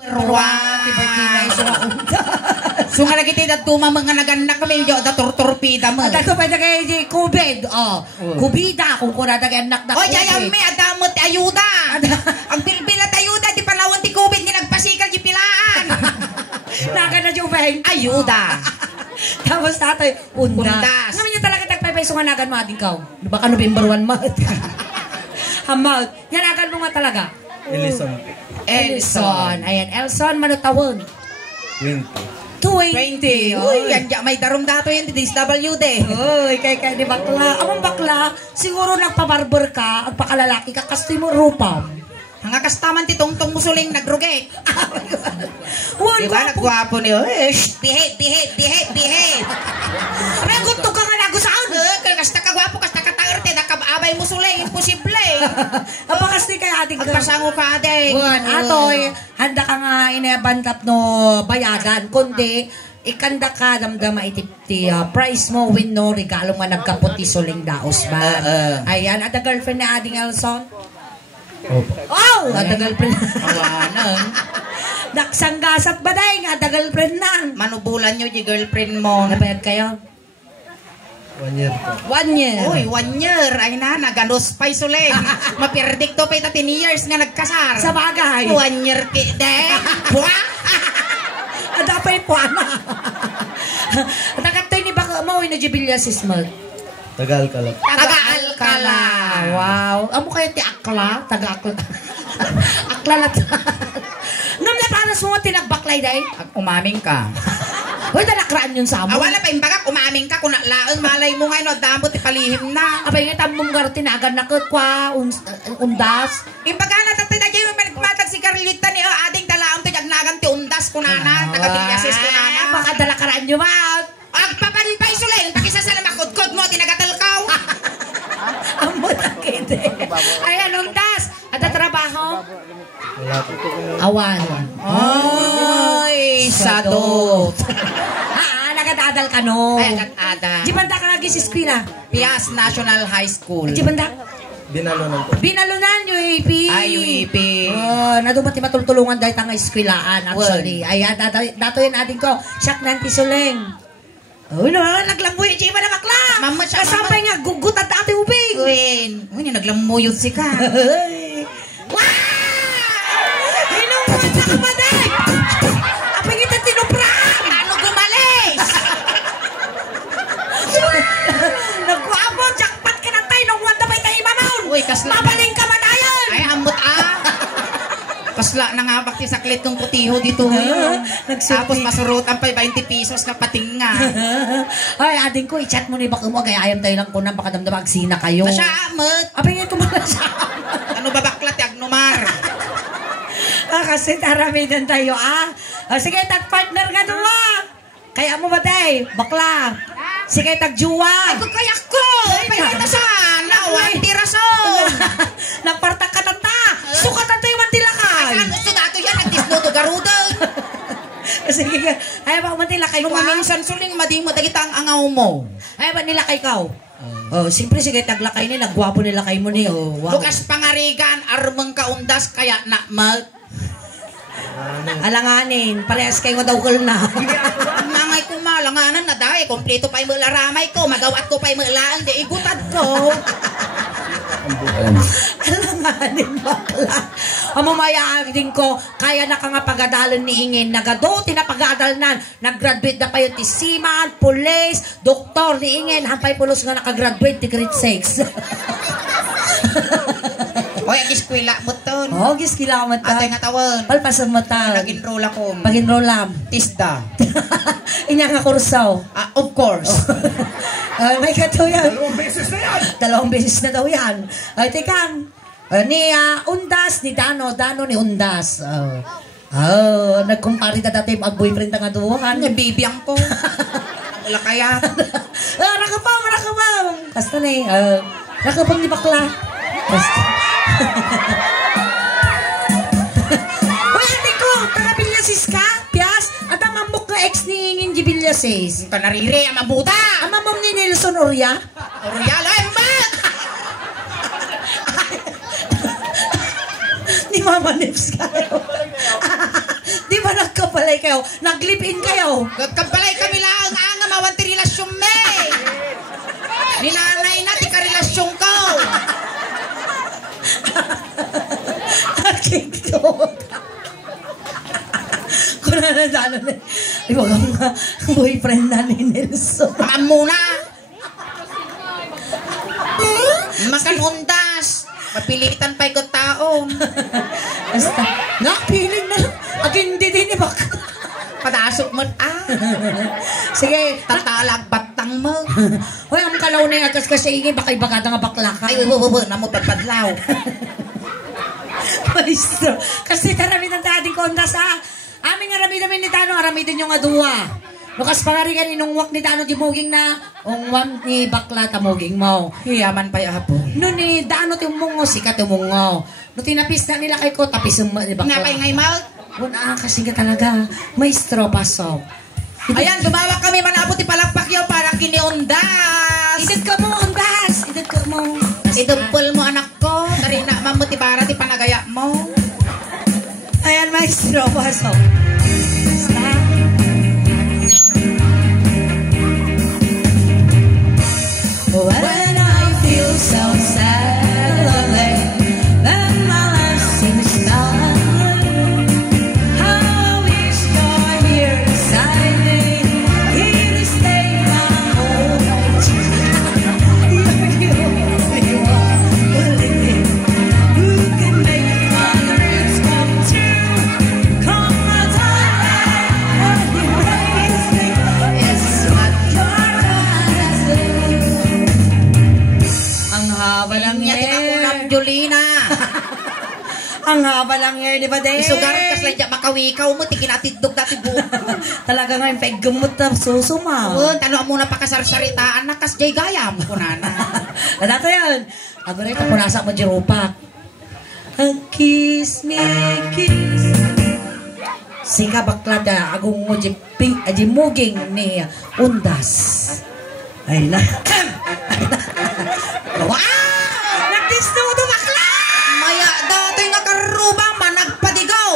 Ruwan, tiba-tiba iso nga undas. So nga lagi tayo tuma mga naganak kami yung torpida mo. At ako pwede kayo di COVID. Kubida kung kunada kayo anak na COVID. O, jayang may adamot ayuda. Ang pilpilat ayuda, di palawan di COVID, nga nagpasikal di pilaan. Naga na jubeng. Ayuda. Tapos tatay, undas. Ngayon niya talaga tagpapaiso nga nagan mo ating kaw. Baka November 1 month. Hamad. Yan nagan mo nga talaga. Elson. Ayan, Elson, manutawon. 20. Uy, yan may darum dato yun, DSWD. Uy, kay di bakla. Amang bakla, siguro nagpabarber ka, at pakalalaki ka, kasi mo rupam. Ang kastaman ti tongtong musuling nagruge. Diba, nagwapo niyo? Behave. Regot to ka nga nagusaan. Kasta kagwapo, kasta kataerte, nakababay musuling, imposible. Apakasti kaya ating ka. Pagpasango ka, aday. Buwan, atoy, handa ka nga inabantap no bayagan, kundi, ikanda ka, damdama itipti, price mo, win no, regalo nga nagkaputi suling daos ba. Ayan, at the girlfriend na ading Elson. Oh! At the girlfriend. Awanan. Naksanggasat ba day nga, at the girlfriend na. Manubulan nyo di girlfriend mo. Napayad kayo? 1 year po. 1 year. Uy, 1 year. Ay na, naganos pa suling. Mapirdik to pa ita 10 years nga nagkasar. Sa bagay. 1 year de. Buwa! Adapay po, ana. At nakatay ni baka mawin na Jubilia Sismal. Taga-Alcala. Taga-Alcala. Wow. Amo kayo ti Akla? Taga-Akla. Akla na ta. Ngam na panas mo tinagbaklay day? Umaming ka. Uy, talakraan yun sa amo. Wala pa imbagak, umaming ka. Kung laang malay mo ngayon, damot ipalihim na. Abay nga tamong gartinagan na kwa, undas. Imbaga na tatay na dyan yung managmatag si Carlita ni ading dalaang to jagnagan ti undas kunana. Taga-Villasis kunana. Baka dalakaraan nyo ba? Agpapanpay sulen, pakisa sa lamakod-kod mo, tinagatalkaw. Amo na kite. Ayan, undas. At trabaho? Wala po. Awan. Ay, sadot. Nagadadal ka no. Ay, agad-ada. Di banda ka nga sa eskwela? Pias National High School. Di banda? Binalunan po. Binalunan yung AP. Ay, yung AP. Nadumati matultulungan dahil tanga eskwelaan actually. Ayan, dato yun ating ko. Siyak nanti suleng. Uy, naglamboy. Di ba na bakla? Mama siya. Kasampay nga, gugut at ate ubing. Uy, naglamuyot si ka. Wow! Hinungkot na kumaday! Apay kita tinupraan! Ano gumalis? Nagwabo, jackpot ka na tayo nung wanda may tayo mamahon! Uy, kasla. Mabaling ka matayon! Ay, ambot Kasla na nga bakti saklit ng putiho dito. Tapos masurutan pa 20 pesos ka pating nga. Ay, ading ko, i-chat mo ni baka mo, kaya ayam tayo lang ko na baka damdam agsina kayo. Masyamat. Apay nga tumala siya. Ano ba baklat, Agnumar? Kasi taramidan tayo, sige, tag-partner nga duwa. Kaya mo ba, day? Bakla. Sige, tag-juwa. Ay, kaya ko! Pagkita sana! Wanti rason! Nagpartak ka tanta! Sukatan tayo mantilakay! Ay, saan gusto dato yan? Nagtisnoto garudaw! Sige, ayaw ba mantilakay ko? Minsan suling madi mo, dagita ang angaw mo. Ayaw ba nilakay ka? Siyempre, sige, taglakay ni, nagwapo nilakay mo ni. Wow. Lukas pangarigan, armang kaundas, kaya na mag... Alanganin, parehas kayo madawgal na. Nangay ko malanganan na dahil, kompleto pa yung laramay ko, magawat ko pa yung laan, di igutad ko. Alanganin bakla. Mamaya din ko, kaya na ka nga pagadalan ni Ingin, nagado, tinapagadalan, nag-graduate na pa yung tisiman, police, doktor ni Ingin, hampay pulos nga nakagraduate, grade 6. Oy, ang eskwela mo to. Giskila ka mata. Atay nga tawon. Palpasang mata. Nag-enroll ako. Pag-enrollam. Tisda. Inya nga kursaw. Of course. May kato yan. 2 beses na yan. 2 beses na daw yan. Ay, tekang. Ni Undas, ni Dano ni Undas. Nagkumpari na dati mag-boyfriend na nga duwahan. Nabibiyang ko. Wala kaya. Rakapam. Basta na rakapam ni bakla. Basta. Uy, ate ko, taga-Villasis ka? Pias? At ang mamok na ex ni Ngin Villasis. Ka nariri, ang mabuta. Ang mamam ni Nelson Oria? Oria, lembat! Ni Mama Nips kayo. ba nagkapalay kayo? Nag-live-in kayo? Nagkapalay kami lang ang mawanti relasyon me. Ninanay na, di ka relasyon ko. Akikot. Kung nanadano na, iba ka nga, boyfriend na ni Nelson. Paan muna. Makan undas. Mapilitan pa yung taon. Basta, napiling na lang. Agindi din ibak. Padasok mo, Sige, tatalag batang mo. Hoy, ang kalaw na yung atas kasi ingay, baka ibagata nga bakla ka. Ay, namot padlaw. Maestro, kasi karami ng dating kondas ha. Aming arami namin ni Tano, arami din yung aduwa. Lukas pangarigan inungwak ni Tano dimuging na, ungwam ni bakla tamuging mo. Hiyaman pa yung apo. No ni Dano timungo, sikat timungo. No tinapis na nila kay ko, tapis yung bakla. Napay ngay mal. Wala kasi ka talaga, maestro pasok. Ayan, dumawa kami manapot ipalakpak yun para kiniundas. Idad ka mo, undas! Idad ka mo. Idumpol mo anak ko. Dari na mamuti para ti panagaya mo. Ayan, maestro, pasok. When I feel so sad, lonely, then my life seems dull. How I wish you're here beside me, here to stay my whole life. You're the only one who can make my dreams come true. Come my time and embrace me. It's what your eyes do. Ang haba lang Niya tinakunap, yan. Jolina. Ang haba lang yan, di ba, De? Isugar kas lang dyan makawikaw mo. Tikinatidog dati buo. Talaga nga yung paggamot na susuma. Tano mo na pakasarsaritaan na kas jay gayam ko nana. Nadato yan. Ako rin, kapunasa mo jirupak. Kiss me, kiss. Sika bakla da, agong mo jimuging ni Undas. Ay na. Wow! Nagtistudo bakla! Maya dati nga karuba managpadigaw.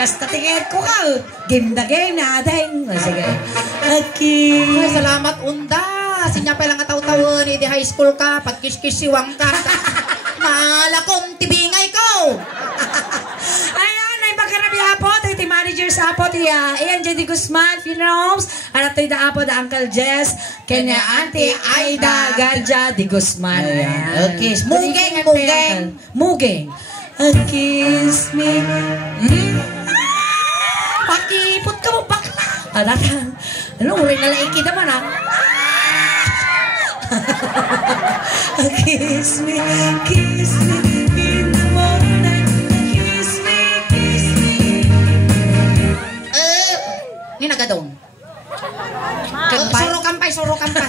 Kasta tingin ko ka. Game na game natin. Sige. Ay, Okay. salamat unda. Sinya pa lang nga taw-tawon, di high school ka, pagkis-kisiwang ka. Mahala kong tibingay ko. Ayan, ay pagkarabi apo, iti manager sa apo, tiya. Ayan, Jenny Guzman, funerals. Anak tayo da apo, da Uncle Jess. Kanya Auntie Aida Gadja di Guzman. Ayan. Okay, mugeng. Mugeng. Kiss me. Pakipot ka mo, bakla. Ano, uli na laiki naman, ha? Kiss me in the morning. Kiss me. Ni nagadong. Surukan pa.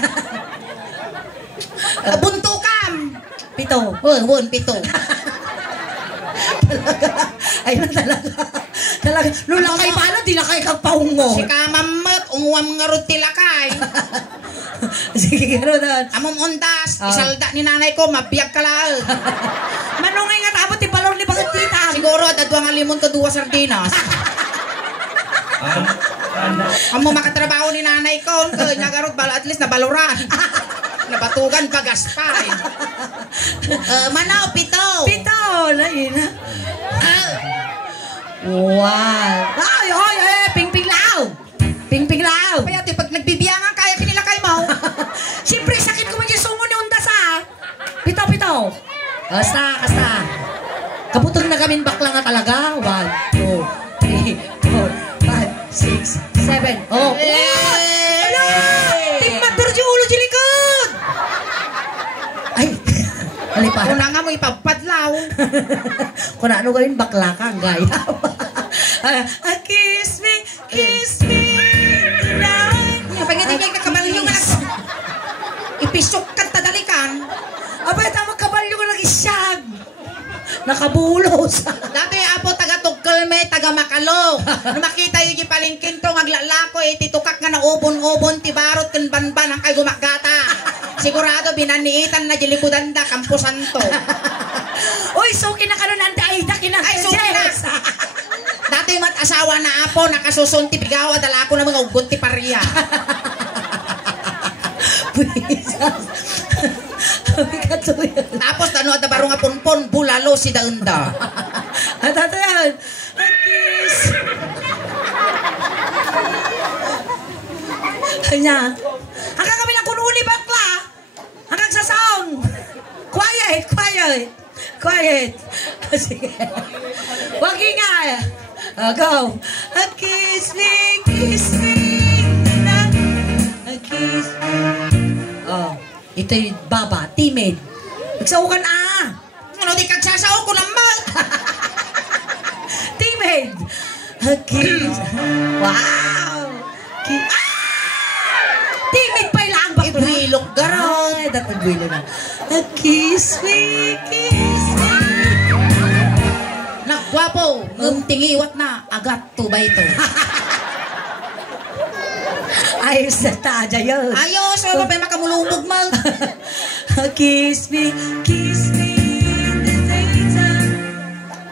Buntukam. Pito. Won, pito. Ayun talaga. Nung lakay pala, di lakay kang paungo. Si kamamot, unguam nga rutilakay. Sige, gano'n doon. Amom undas, isalda ni nanay ko, mabiyag ka lang. Manungay nga tapos, tipalor ni bakit tita. Siguro, dadwa nga limon ko, 2 sardinas. Amo makatrabaho ni nanay ko, nagarot bala, at least nabaluran. Nabatugan pagaspay. Manaw, pito. Pito, na yun. Wow. Ay, ping-pinglaw. Ping-pinglaw. Kaya ito, pag nagbibiyangan, kaya kinilakay mo. Siyempre, sakit ko man yung sungo ni Undas, ha? Pito. Kasta. Kabutong na kami bakla nga talaga. 1, 2, 3, 4, 5, 6, 7. Oh. Ano? Timbator yung ulo sa likod. Ay. Alipa. Una nga mo ipapadlaw. Kung ano gawin, bakla ka, ang gaya. Kiss me tonight. Pagdating niya kakabal yung anak. Ipisok ka tadalikan. Abay, tama kabal yung nag-isyag. Nakabulos. Dati apo taga-tugkal me, taga-makalo. Nung makita yung palingkin to, ngaglalako, titukak nga na ubon-ubon, tibarot, kanbanban, ang kay gumagata. Sigurado, binaniitan na jilikudan da, kampusan to. Uy, suki na ka nun, Ante Aida, Ay, suki na. Dati mat asawa na apo, nakasusunti bigawa, dala ko na mga ugot ti pariya. Tapos ano at baro nga punpon, bulalo si daunda. At ato yan. At kiss. Kanya. Hanggang kami lang kunuli bakla. Hanggang sa sound. Quiet, quiet. Quiet. Sige. Wag ingay. Go. Kiss me, kiss me. Kiss me. Oh, ito yung baba, timid. Nagsawa ka na. Ano di kagsasaw ko naman? Timid. Kiss. Wow. Kiss. Timid pa ilang ba? Ibwilok garaw. Ay, datagwilo na. Kiss me, kiss me. Nagwapo, ngumtingiwat na, agat tubay to. Ayos na taja yun. Ayos, wala pa makamulumog man. Kiss me, kiss me.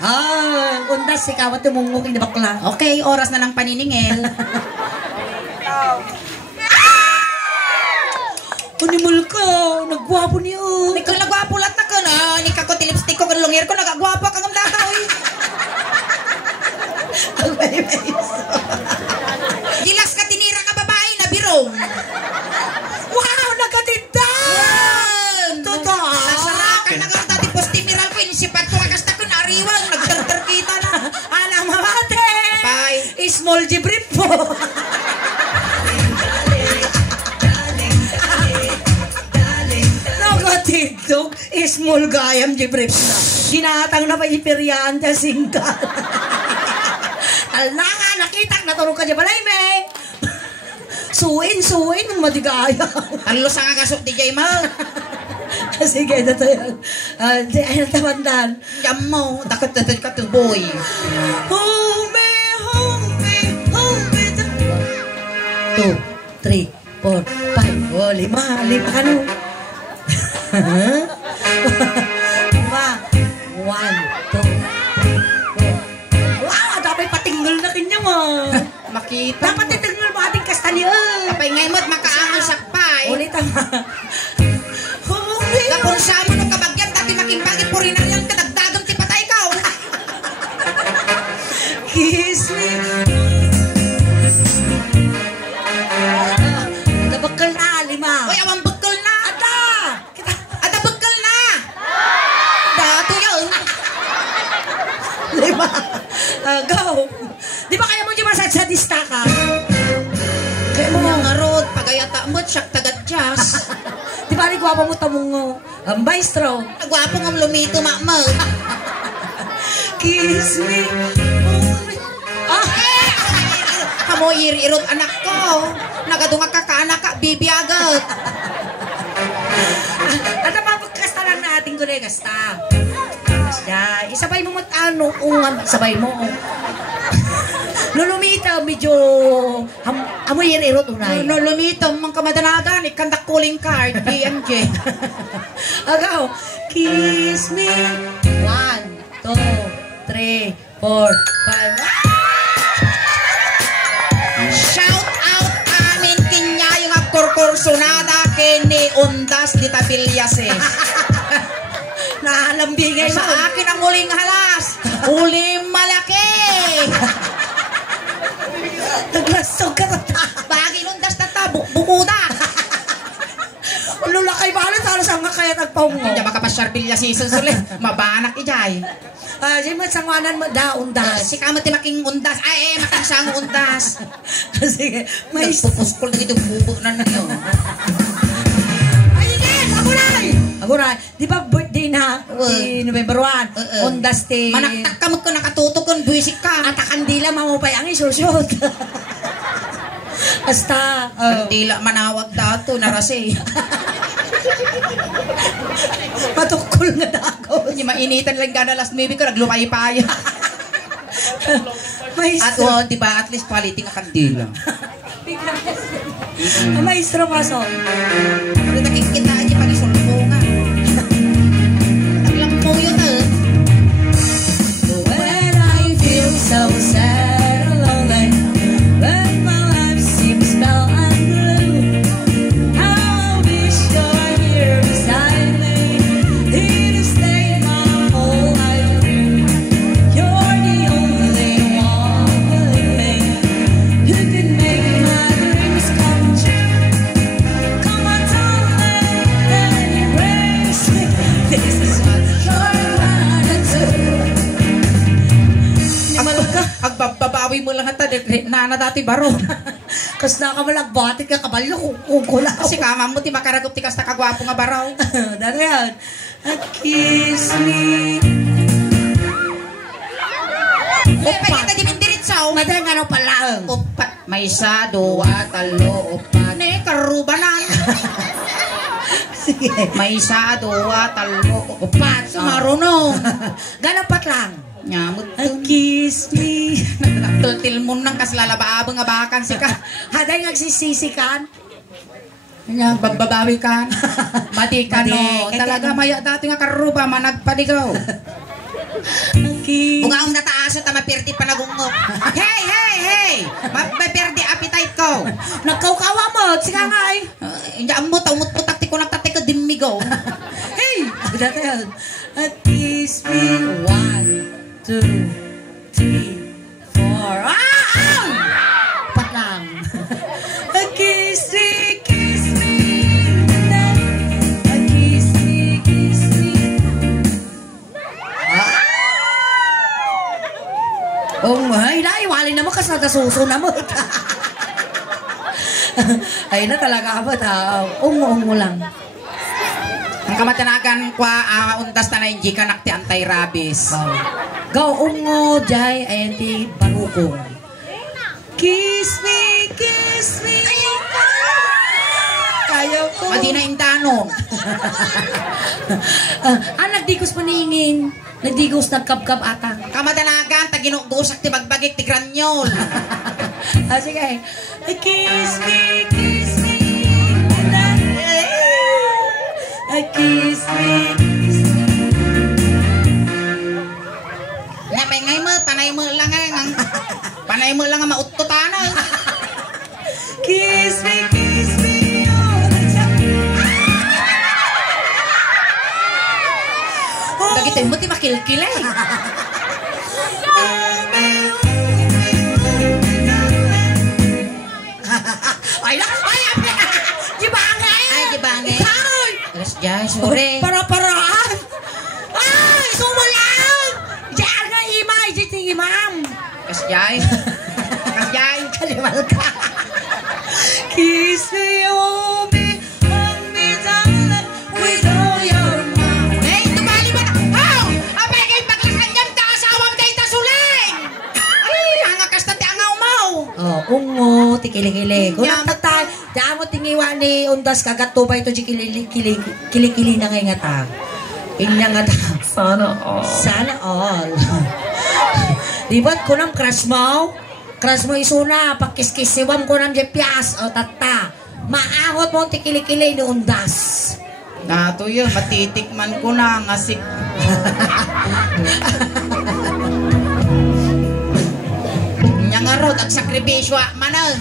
Ah, undas ikaw at tumungong na bakla. Okay, oras na ng paniningil. Animal ka, nagwapo niyo. Ikaw nagwapo lahat na ka na. Nika ko tilipstick ko, kanulungir ko, nagagwapo kang amdakaw eh. Ang may-mais. Gilas ka tinira ka babae na birong. Wow, nagatinda! Totoo! Nasarakan na ka dati postimiral ko, inisipat ko kakasta ko naariwang, nagtartar-kita na. Alam mo ate! Bye! Small jibrip po! Nagatindog, small gayam jibrip na. Ginatang na pa iperyaan ta singkat. Alna nga, nakita, natulog ka dyan balay, me. Suin, ang madigaya. Talo sa nga gasok di jay mo. Sige, ito yan. Ay, tamandan. Jam mo, takot ka to boy. Home, home, home. 2, 3, 4, 5. Oh, lima, ano? Lima. 1, 2, 3, 4. Wow, dapat patinggol na kanya mo. Makita. Dapat titinggol mo ating kastani. Kapay ngay mo't makaangal sakpay. Ulit tama. Kapon sa mo nung kabagyan, dati makimbagin po rin yan, kadagdagang ti patay ka. Kiss me. Nabakal na, lima. Uy, awang bukol na. Ada! Ada bukol na. Dato yun. Lima. Go. Di ba kaya mo di masadsadista ka? Kaya mo nga rod, pagayata mo't siyak tagad-jas. Di ba gwapo mo tamong maestro? Nagwapo ng lumito, mama. Kiss me. Ah! Kamo iri-irot anak ko. Nagadunga ka anak ka, bibi agad. At napapagkasta lang na ating gulay-gasta. Isabay mo mo't ano, isabay mo. Lulumita, medyo amoy iri-irot unay. No, lumito, mga kamadanagan, ikandak calling card, BMJ. Agaw, kiss me. 1, 2, 3, 4, 5. Shout out amin kinya yung agkurkursonada kini Undas di Tabilyases. Naalambingay mo. Sa akin ang huling halas. Huling malaki. Naglasog ka na ta. Bagay Undas na ta, bukuda. Lulakay ba halos halos ang kaya tagpaungo. Hindi makapasyar Bilyases ulit. Mabanak ijay. Di mo sangwanan mo da Undas. Si kamot making Undas. Ay, makinsang Undas. Sige, may Nagpupuskol na ito bubo na na yun. ay hindi, aguray. Aguray, di ba birthday na? Di November 1. Undas ti. Manaktak ka mo ko nakatutok kung buwisik ka. At kandila mamupay ang isusod. Hasta. Kandila manawag dato narasi. Patukol nga dako. Hindi mainitan lang gana last movie ko naglupay-paya. Maestro. At di ba at least quality nga kandila. Maestro paso. Pero nakikita niya pag isulpo nga. Naglampo yun When I feel so sad and lonely. But my life seems dull and blue. How I wish you're here beside me. Here to stay my whole life through. You're the only one, believe me, who can make my dreams come true. Come on, darling, and embrace me. This is what you're gonna do. Agbabawi mo lang ata, na dati baro. Kas na ka malagbatik ka kabalyo kung kulaw. Kasi kama mo, ti makaragup ti kas nakagwapo nga baraw. Dano yan. Kiss me. Upa, kita di mindiritsaw. Madang ano pala. Upa, may isa, dua, talo, upat. Ne, karubanan. Sige. May isa, dua, talo, upat. Marunong. Ganapat lang. Nyamot Kiss me. Tultil mo nang kas lalabaabang nga bakan si ka. Haday nagsisisikan. Bababawi ka. Madi ka no. Madi. Talaga maya dati nga karuba managpadigaw. Kiss. Kung ang nataasa ta mapirti pa nagungop. Hey, hey, hey! Mapirti appetite ko. Nagkaukawa mo. Sika nga ay. Hindi mo taumut-putak ti ko nagtatik ko dimigaw. Hey! Dati yan. Kiss me. 1, 2, 3, 4. Ah! Pat lang. Kiss me, kiss me. Kiss me, kiss me. Ay na, iwalin naman kasi natasuso naman. Ay na talaga ba ta? Ungo lang. Ang kamatanagan kwa undas na hindi ka nakti anti-rabies. Go ungo jay ayan ti barukong. Kiss me, kiss me. Kaya ko. Madi na intanong. Nagdigos paningin. Nagdigos nagkabkab ata. Kamatanagan taginugusak ti bagbagik ti granyol. Sige. Kiss me, kiss me. Kiss me, kiss me. Napengay mo, panay mo lang ang maututan. Kiss me, kiss me all the time. Dagitin mo ti makilkil eh. Ay, jibangay! Ay, jibangay. Ay! Yes, Jai, sorry. Para-paraan! Ay, sumulang! Diyan nga imay, dito imam! Yes, Jai. Yes, Jai. Kalimal ka! Kiss me, oh me, hug me, darling, with all your mind. Eh, tumali ba na? How? Abay kayo paglakan niyan, asawang day tasuling! Ay, hangakas na ti angaw mo. Oh, ungo, tikili-kili. Kung natatay, daan mo tingiwa ni Undas kagatubay ito di kilikili na ngayon nga ta. Inya nga ta. Sana all. Sana all. Di ba't kunam crush mo? Crush mo isuna, pakiskisiwam kunam di piyas o tata. Maangot mo tikili-kili ni Undas. Nato yun, matitikman ko na ang asik. Nga rod, ang sakribisyo, manang.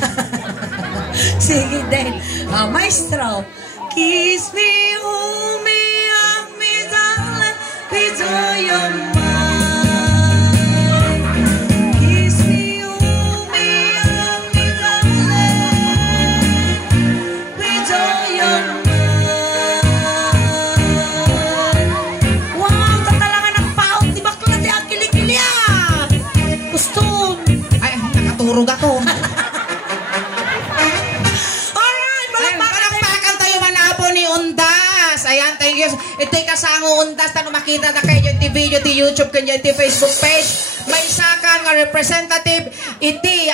Sige din. Maestro. Kiss me, hold me, hug me, darling, with all your mind. Kiss me, hold me, hug me, darling, with all your mind. Wow, tatalangan ng paot. Di ba kung natin ang kilikili ah? Gusto. Ay, nakaturog ako. Undas. Ayan, thank you. Ito'y kasango Undas na makita na kayo yung video, di YouTube, kanyan, di Facebook page. May isa ka nga representative. Iti,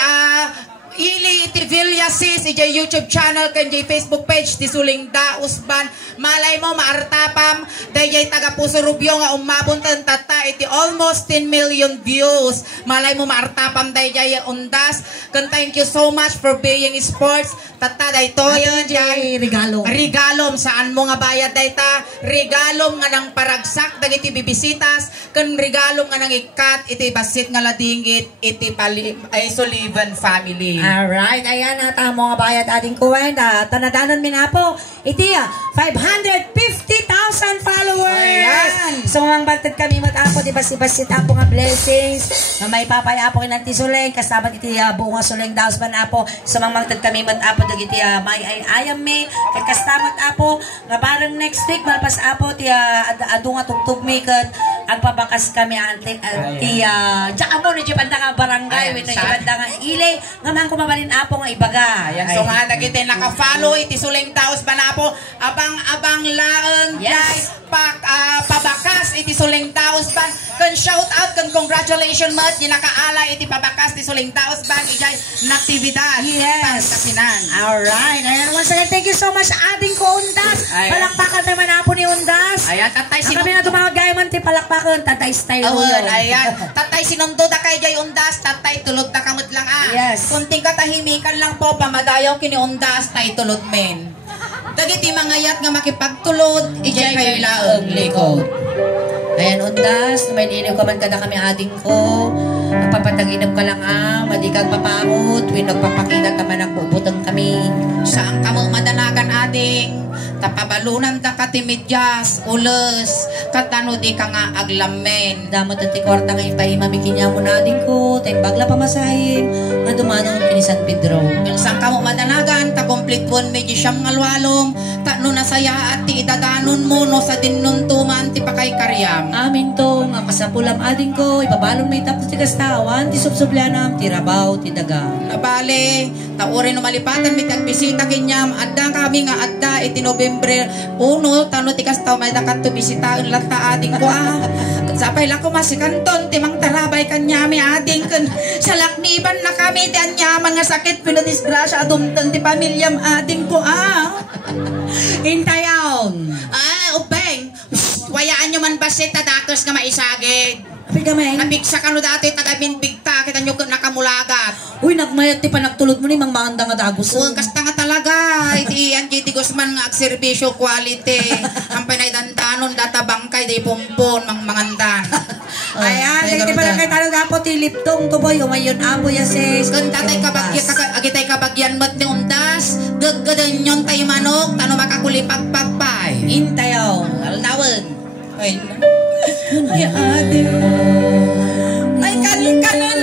Ili iti Villasis, iti YouTube channel, kanjay Facebook page, ti Suling Daos Ban. Malay mo, maartapam, dayay taga Puso Rubio nga umabuntan tata, iti almost 10 million views. Malay mo, maartapam, dayay undas. Kan thank you so much for being sports. Tata, day to yun, jay. Regalo. Regalom, saan mo nga bayad, dayta? Regalom nga ng paragsak, dagiti bibisitas. Kan regalom nga ng ikat, iti basit nga ladingit, iti Sullivan family. Alright, ayan na tamo nga bayad ating kuwenta. Tanadanan min po. Iti 550,000 followers. Ayan. So mga baltad kami matapo, di basi-basit apo nga blessings. Na may papay apo kinanti Suleng, kasama iti buong nga Suling Daos Ban apo. So mga baltad kami matapo, dagiti may ayam me. Kaya kastamat apo, nga parang next week, malpas apo, ti adu nga tugtog me, kat agpabakas kami anti tsaka mo ni Jibanda nga barangay, with na Jibanda nga ile, nga man kumabalin apo nga ibaga. Ayan, so nga nagiti naka-follow iti Suling Daos Ban apo, abang laeng Yes. pabakas iti Suling Daos Ban. Kan shout out, kan congratulations mat, ginakaala iti pabakas iti Suling Daos Ban, ijay naktibidad. Yes. Kasinan. Alright. Ayan, once again, thank you so much ating ko Undas. Ayan. Palakpakan naman apo ni Undas. Ayan, tatay Ang kami na tumawag gaya man ti palakpakan, tatay style mo Awan, yun. ayan. Tatay sinundo da kay Jay Undas, tatay tulod na kamot lang Yes. Kunting katahimikan lang po, pamadayaw kini Undas, tay tulod men. Dagiti mga yat nga makipagtulod, ijay kayo laeng likod. Ayan, Undas, may niniw ka man kada kami ading ko. Magpapataginap ka lang madi kang papangot, when nagpapakita ka man nagbubutang kami. Saan ka mo madanagan ading, tapabalunan ka katimidyas, ules, katano di ka nga aglamen. Damot at ikwarta nga ipahimamikin niya mo na ading ko, tayong bagla pamasahin, nga dumanong kini San Pedro. Saan ka mo madanagan, takomplitwon medyo siyam ngalwalom, no nasaya at ti idadanon mo, no sa dinuntuman ti pakay karyam. Amin to, nga masapulam ading ko, ibabalong may tapos ti kastawan, ti subsublanam, ti rabaw, ti daga. Nabale, taurin no malipatan mi tagbisita kinyam, adda kami nga adda iti Nobyembre 1, tano ti kastaw may dakat to bisita lata ading ko Sapay lang ko masikanton, timang tarabay kanyami ading kan sa lakniban na kami ti anyaman nga sakit pinadisgrasya adumtan ti pamilyam ading ko Hintayaw! Ubeng, wayaan nyo man basit tadakos nga maisagid. Api gamay. Nabigsa ka no dati taga-binbigta, kita nyo nakamulagat. Uy, nagmayat ti panagtulog mo ni mang manganda nga dagos. Uy, kasta nga talaga. Iti JT Guzman nga agservisyo quality. Ang pinaydandanon data bangkay, day pumpon, mang mangandan. Ayan, dahil ti barangay talo dapo ti liptong tuboy, umayon apo yases. Kung tatay agitay kabagyan mat ni Undas, gaggadan yon tayo manok, tano makakulipagpagpay. Hintayaw. Aldawan. Ay ate. Ay kanon